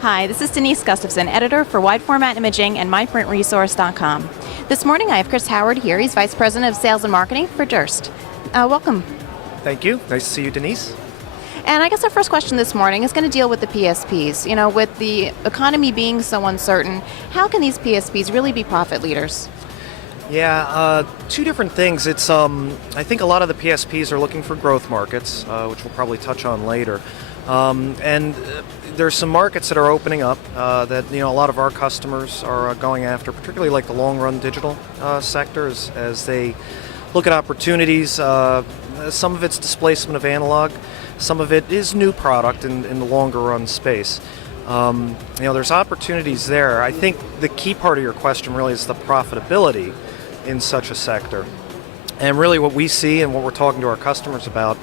Hi, this is Denise Gustavson, editor for Wide Format Imaging and MyPrintResource.com. This morning I have Chris Howard here. He's Vice President of Sales and Marketing for Durst. Welcome. Thank you. Nice to see you, Denise. And I guess our first question this morning is going to deal with the PSPs. You know, with the economy being so uncertain, how can these PSPs really be profit leaders? Yeah, two different things. It's I think a lot of the PSPs are looking for growth markets, which we'll probably touch on later. There's some markets that are opening up that a lot of our customers are going after, particularly like the long-run digital sectors as they look at opportunities. Some of it's displacement of analog, some of it is new product in the longer-run space. There's opportunities there. I think the key part of your question really is the profitability in such a sector. And really what we see and what we're talking to our customers about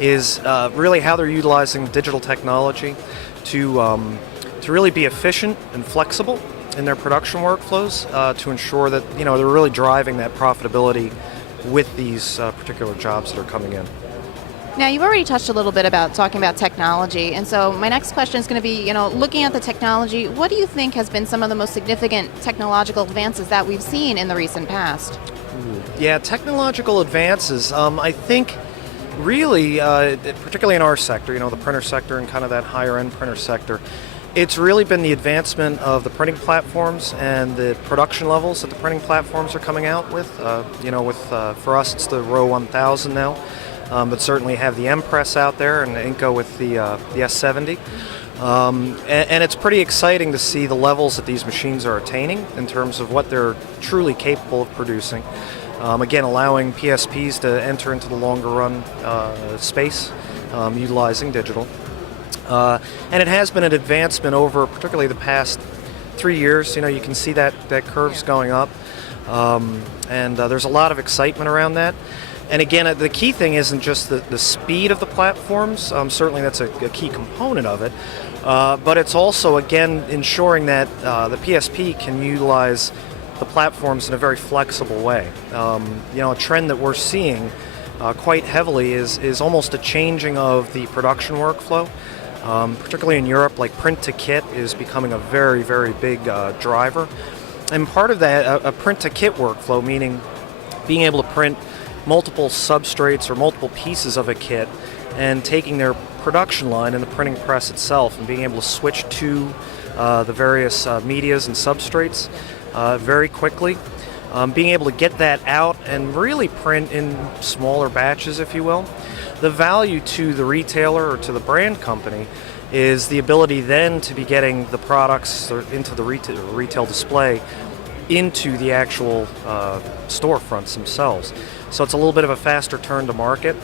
is really how they're utilizing digital technology to really be efficient and flexible in their production workflows to ensure that they're really driving that profitability with these particular jobs that are coming in. Now, you've already touched a little bit about talking about technology, and so my next question is going to be, looking at the technology, what do you think has been some of the most significant technological advances that we've seen in the recent past? Yeah, technological advances, I think really, particularly in our sector, the printer sector and kind of that higher-end printer sector, it's really been the advancement of the printing platforms and the production levels that the printing platforms are coming out with. For us, it's the Row 1000 now. But certainly have the M-Press out there and Inco with the S70. And it's pretty exciting to see the levels that these machines are attaining in terms of what they're truly capable of producing. Again, allowing PSPs to enter into the longer run space, utilizing digital. And it has been an advancement over particularly the past 3 years. You can see that curve's going up. There's a lot of excitement around that. And again, the key thing isn't just the speed of the platforms. Certainly that's a key component of it. But it's also, again, ensuring that the PSP can utilize the platforms in a very flexible way. A trend that we're seeing quite heavily is almost a changing of the production workflow. Particularly in Europe, like print-to-kit is becoming a very, very big driver. And part of that, a print-to-kit workflow, meaning being able to print multiple substrates or multiple pieces of a kit and taking their production line in the printing press itself and being able to switch to the various medias and substrates very quickly. Being able to get that out and really print in smaller batches, if you will. The value to the retailer or to the brand company is the ability then to be getting the products into the retail display into the actual storefronts themselves. So it's a little bit of a faster turn to market.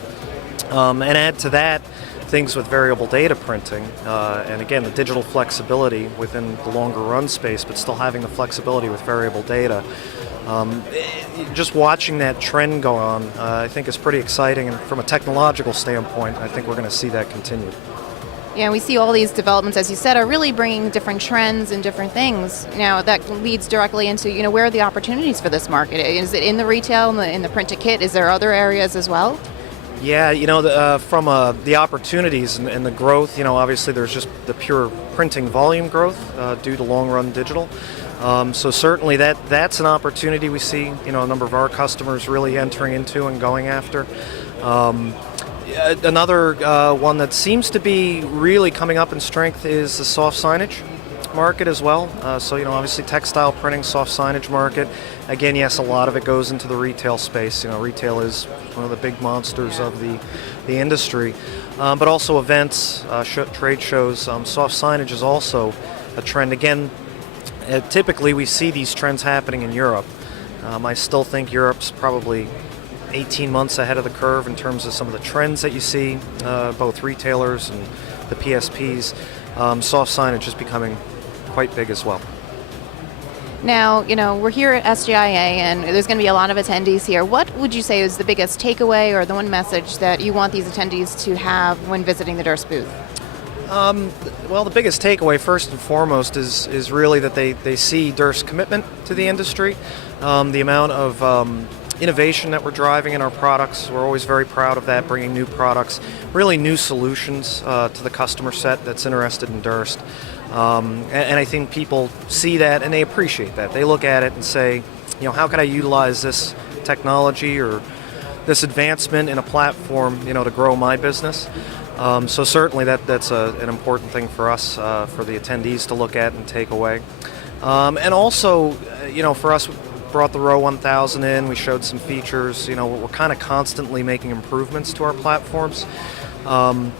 And add to that things with variable data printing, and again, the digital flexibility within the longer run space, but still having the flexibility with variable data. Just watching that trend go on, I think is pretty exciting, and from a technological standpoint, I think we're going to see that continue. Yeah, we see all these developments, as you said, are really bringing different trends and different things. Now, that leads directly into, where are the opportunities for this market? Is it in the retail, in the print-to-kit? Is there other areas as well? Yeah, from the opportunities and the growth, obviously there's just the pure printing volume growth due to long-run digital. So certainly that's an opportunity we see, a number of our customers really entering into and going after. Another one that seems to be really coming up in strength is the soft signage market as well. Obviously textile printing, soft signage market. Again, yes, a lot of it goes into the retail space. Retail is one of the big monsters of the industry. But also events, trade shows. Soft signage is also a trend. Again, typically we see these trends happening in Europe. I still think Europe's probably 18 months ahead of the curve in terms of some of the trends that you see, both retailers and the PSPs. Soft signage is becoming quite big as well. Now, we're here at SGIA and there's going to be a lot of attendees here. What would you say is the biggest takeaway or the one message that you want these attendees to have when visiting the Durst booth? Well, the biggest takeaway, first and foremost, is really that they see Durst's commitment to the industry, the amount of innovation that we're driving in our products. We're always very proud of that, bringing new products, really new solutions to the customer set that's interested in Durst. And I think people see that and they appreciate that. They look at it and say, how can I utilize this technology or this advancement in a platform, to grow my business? So certainly that's an important thing for us, for the attendees to look at and take away. And also, for us, we brought the Row 1000 in. We showed some features. We're kind of constantly making improvements to our platforms. And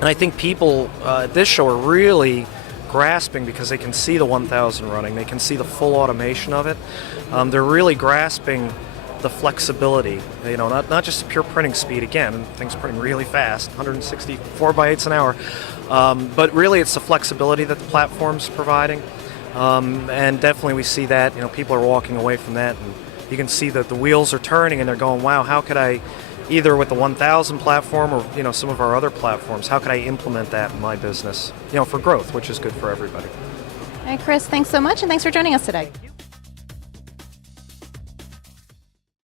I think people at this show are really grasping because they can see the 1000 running. They can see the full automation of it. They're really grasping the flexibility, not just the pure printing speed. Again, things printing really fast, 164 by 8s an hour. But really it's the flexibility that the platform's providing. And definitely we see that, people are walking away from that, and you can see that the wheels are turning and they're going, wow, how could I, either with the 1000 platform or, some of our other platforms, how could I implement that in my business, for growth, which is good for everybody. All right, Chris, thanks so much, and thanks for joining us today.